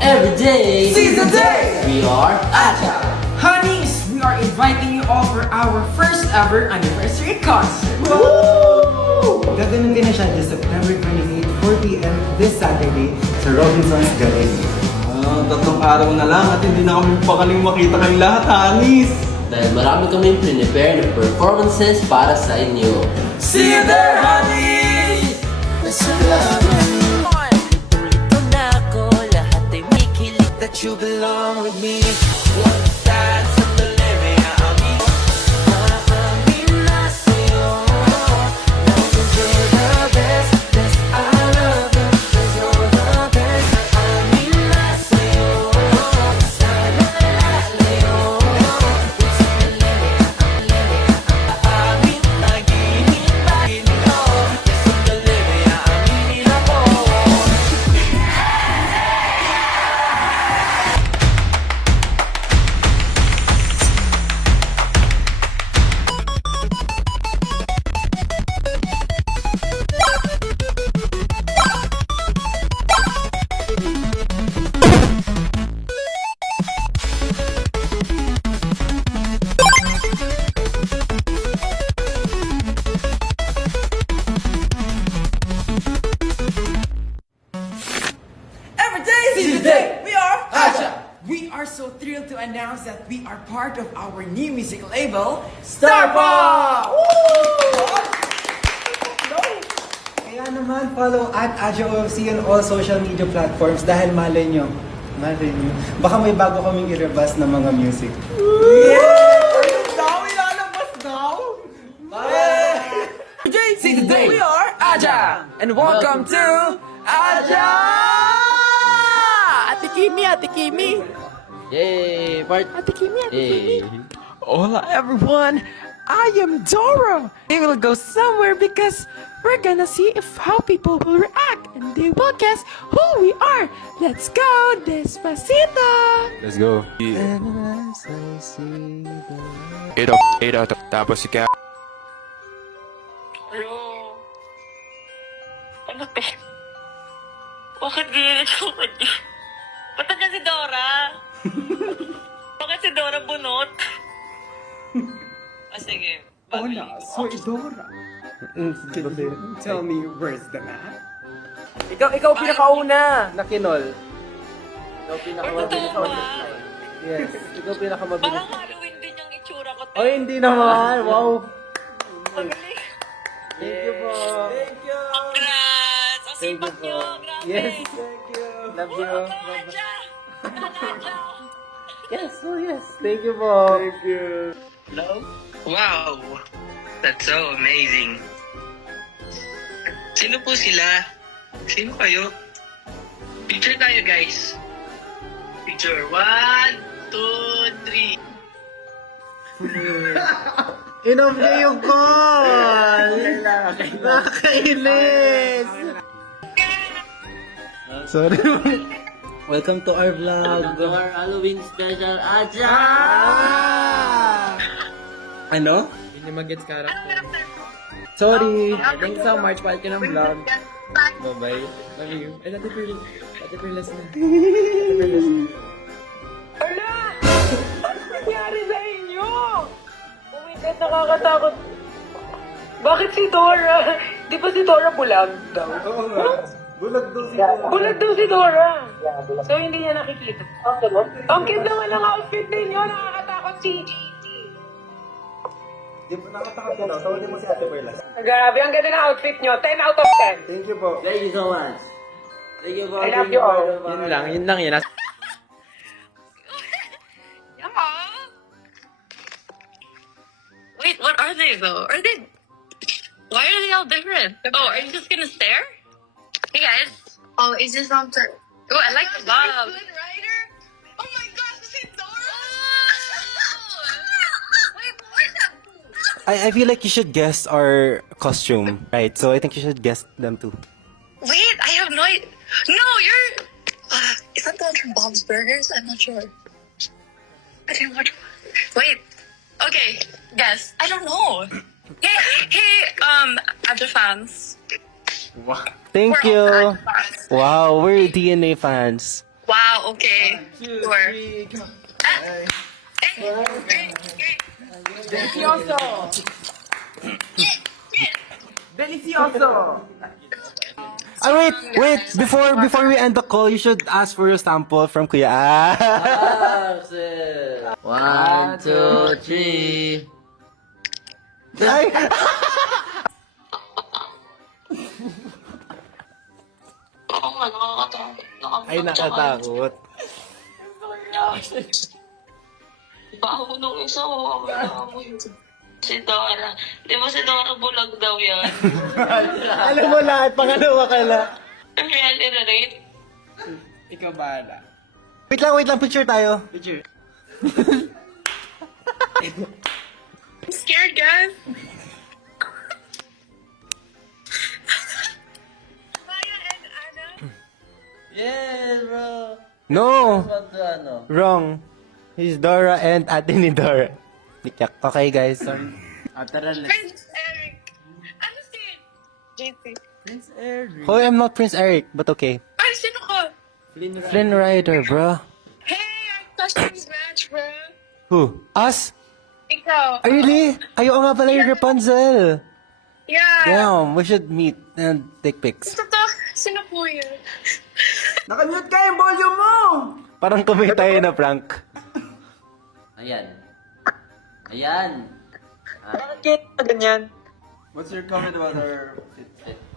Every day, Seize the day! we are Aja! Honeys, we are inviting you all for our first ever anniversary concert. Gagawin din na siya this September 28, 4 p.m. this Saturday sa Robinson's Gallery. Tatlong araw na lang at hindi na kami pakaling makita kayong lahat, Hanis! dahil marami kaming prepare na performances para sa inyo. See you there, honeys! Ito na ako, lahat ay may kilig that you belong with me. One side sa Bolivia, amin na sa'yo. Now since you're the best, best I love you, 'cause you're the best. Amin na sa'yo, sana lalayo. Sa Bolivia, amin naghihintayin ko. Sa Bolivia, aminin ako. Every day, seize the day! We are Aja! We are so thrilled to announce that we are part of our new music label, Starpop! Kaya naman, follow at Aja OFC on all social media platforms dahil malay nyo, baka may bago kaming i-rebus na mga music. Seize the day! We are Aja! And welcome to Aja! Ate Kimi! Yay! Ate Kimi! Yay! Hola everyone, I am Dora. We will go somewhere because we're gonna see if how people will react and they will guess who we are. Let's go, Despacito. Let's go. Ito, tapos si Ka. Hello? Ano, te? Bakit ganyan ako kanya? Ba't nandiyan si Dora? Bakit si Dora bunot? Sige. So Dora. Tell me, where's the map? Ikaw pinakauna. Nakinol. Ikaw pinakamabilis. Totoo ba? Yes, ikaw pinakamabilis. Parang Halloween din yung itsura ko, te. Oh, hindi naman! Wow! Magaling. Thank you po! Congrats! Ang Thank you sipat po. nyo. Grabe. Yes! Love you! Aja! Aja! Yes! Oh yes! Thank you po! Thank you! Hello? Wow! That's so amazing. Sino po sila? Sino kayo? Picture tayo, guys. Picture. 1, 2, 3. Inom niya yung call! Nakakainis! Sorry. Welcome to our vlog. Welcome to our Halloween special, Aja! Ano? Hindi mag-gets character. Sorry. Thank you so much. Palit ka ng vlog. Bye-bye. Love you. Ay, dati fearless na. Ala! Ano nangyari sa inyo? Oh my God, nakakatakot. Bakit si Dora? Di ba si Dora bulag daw? Bulag daw si Dora. So hindi niya nakikita. Ang cute naman ang outfit ninyo. Nakakatakot si GT. Grabe, ang ganda ng outfit nyo. 10 out of 10. Thank you so much. Thank you po. I love you all. Yun lang. Wait, what are they though? Why are they all different? Oh, are you just gonna stare? Hey guys. Oh, is this from Turkey? Oh, I like the bob. Rider? Oh my gosh, this is Dora! Wait, where's that? I feel like you should guess our costume, right? So I think you should guess them too. Wait, I have no idea. No, you're... is that the one from Bob's Burgers? I'm not sure. I didn't watch... Wait. Okay, guess. I don't know. Hey, Aja fans. Thank We're all you. Aja fans. Wow, we're DNA fans. Wow, okay. Sure. Delicioso! Delicioso! Wait! Before we end the call, you should ask for your sample from Kuya. One, two, three. Ay! Oo nga, nakakatakot. Ay, nakatakot. Baho nung isa, si Dora. Di ba si Dora bulag daw yan? Alam mo lahat, pangalawa ka na. Really, right? Ikaw bahala. Wait lang, picture tayo. Picture. I'm scared, guys. Maya and Anna. Yes, bro. No! Ba't ano? Wrong. He's Dora and ate ni Dora. Tikyak. Okay, guys. Sorry. Tara, let's... Prince Eric. Ano si JC? Prince Eric. Hoy, I'm not Prince Eric, but okay. Ay, sino ko? Flynn Rider, bro. Hey, I'm Customs Match, bro. Who? Us? Ikaw. Ay, really? Ayaw nga pala yung Rapunzel. Yeah. Damn, we should meet and take pics. Ito to. Sino po yun? Nakamute ka yung volume mo! Parang kumita tayo na prank. Ayan. Ayan. Bakit kayo ganyan? What's your comment about our...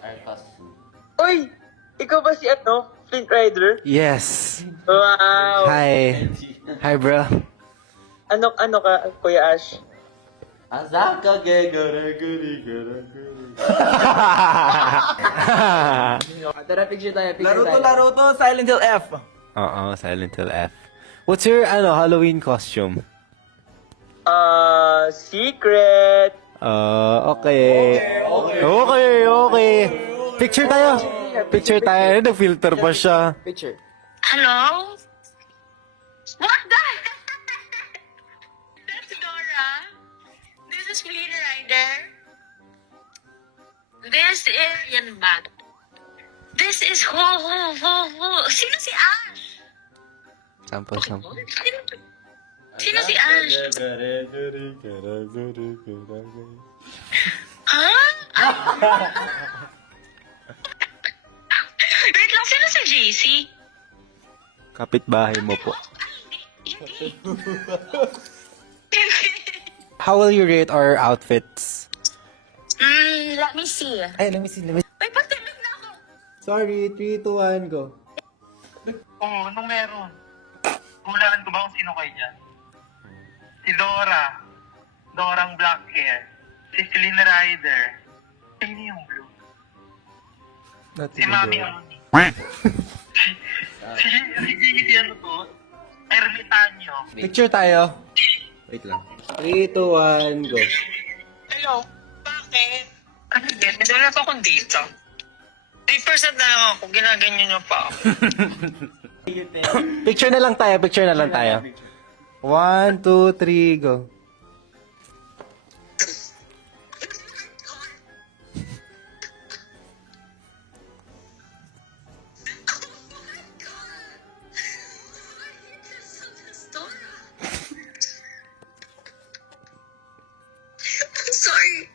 Our costume. Uy! Ikaw ba si Flint Rider? Yes. Wow! Hi. Hi, bro. Ano ka, Kuya Ash? Azaka gegara guri gara guri. Tara, picture tayo, Laro to, Silent Hill F. Oo, Silent Hill F. What's your Halloween costume? Secret! Okay. Okay. Picture tayo. Nag-filter pa siya. Picture. Hello? What the? That's Dora. This is Flynn Rider. This is... Yan ba? This is who? Sino si Ash? Sample. Sino si Ash? Ha? Wait lang, sino si JC? Kapitbahay mo po. How will you rate our outfits? Let me see. Ay, let me see. Wait, pagtimig na ako. Sorry, 3, 2, 1, go. Oo, anong meron? Hulaan ko ba kung sino kayo dyan? Si Dora. Dorang black hair. Si Flynn Rider. Sino yung blue? Si Mami Oni. si ano to? Ermitanyo. Picture tayo. Wait lang. 3, 2, 1, go. Hello? Bakit? Ano din? Wala pa akong data. 3% na lang ako. Ginaganyan niyo pa ako. Picture na lang tayo. 1, 2, 3, go. I'm sorry.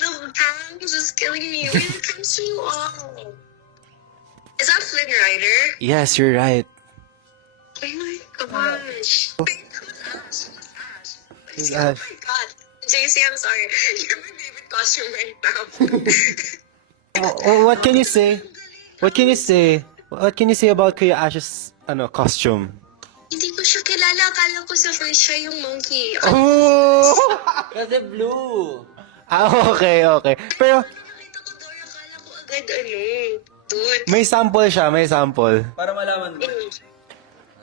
The prank was just killing me. Where did it come to you all? Is that Flynn Rider? Yes, you're right. Oh my gosh. Wait, who's Ash? Who's Oh Ash? my god. JC, I'm sorry. You're my favorite costume right now. What can you say? What can you say about Kuya Ash's costume? Hindi ko siya kilala. Akala ko sa first siya yung monkey. Oh! Kasi blue. Okay. Pero Nakita ko Dora, akala ko agad dude. may sample siya, Para malaman mo.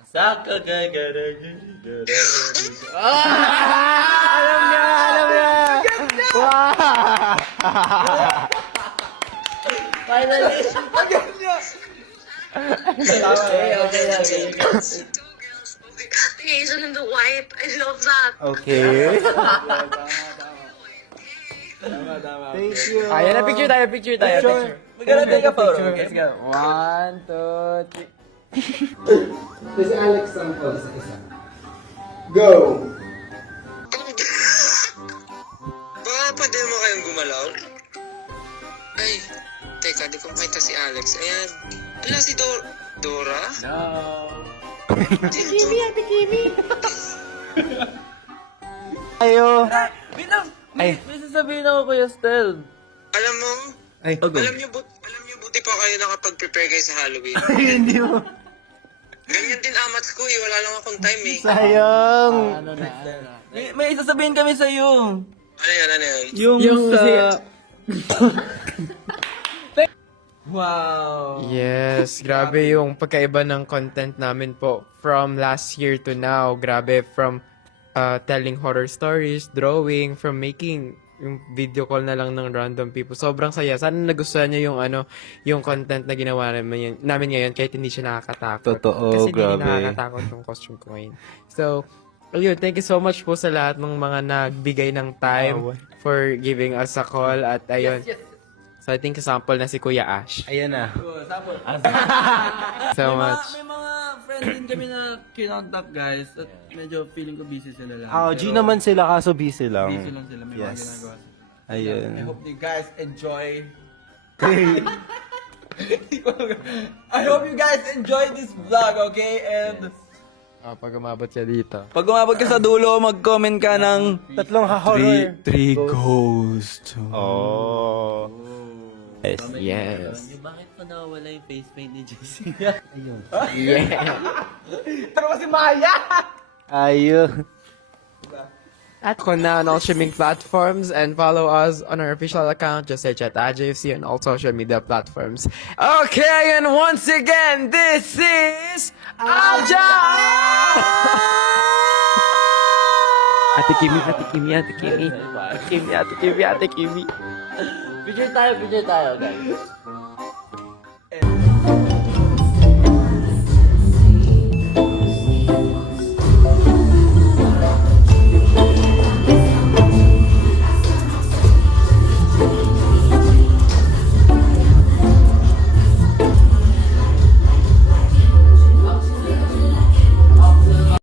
Azaka gegara guri gara guri. Alam niya! Wow! Finally. Okay. Two girls. Oh my god. The Asian and the white. I love that. Okay. Thank you. Ayan na, picture tayo. We're gonna take a photo. Let's go. 1, 2, 3. Si Alex sample, isa-isa. Go! Baka pwede mo kayong gumalaw? Ay, teka, di ko makita si Alex. Ayan. Ala, si Dora? No. Ayo. May sasabihin ako, Kuya Stel. Alam mo, Ay, alam niyo buti pa kayo nakapag-prepare kayo sa Halloween. hindi mo. Ganyan din amats ko eh, wala lang akong time eh. Sayang. May sasabihin kami sa'yo. Ano yan? Yung sa... Wow! Yes, grabe yung pagkaiba ng content namin po from last year to now. Grabe, from telling horror stories, drawing, from making yung video call na lang ng random people. Sobrang saya. Sana nagustuhan niyo yung yung content na ginawa namin ngayon kahit hindi siya nakakatakot. Totoo, Kasi grabe. hindi nakakatakot yung costume ko ngayon. So, ayun, thank you so much po sa lahat ng mga nagbigay ng time for giving us a call at ayun. So, I think sample na si Kuya Ash. Ayan na. So much. May mga friends din kami na kinontact, guys. At medyo feeling ko busy sila lang. G naman sila kaso busy lang. Busy lang sila. May mga Yes. ginagawa. Ayun. I hope you guys enjoy. I hope you guys enjoy this vlog, okay? And Pag umabot siya dito. Pag umabot ka sa dulo, mag-comment ka ng... Tatlong horror. Three ghosts. Oh. Yes. Bakit pa nawawala yung face paint ni JC? Yeah. Ayun. At ko na on all streaming platforms and follow us on our official account. Just search at AJFC on all social media platforms. Okay, and once again, this is Aja! Ate Kimi, Ate Kimi, Ate Kimi. Ate Kimi, Ate Kimi, Ate Kimi. Picture tayo, guys.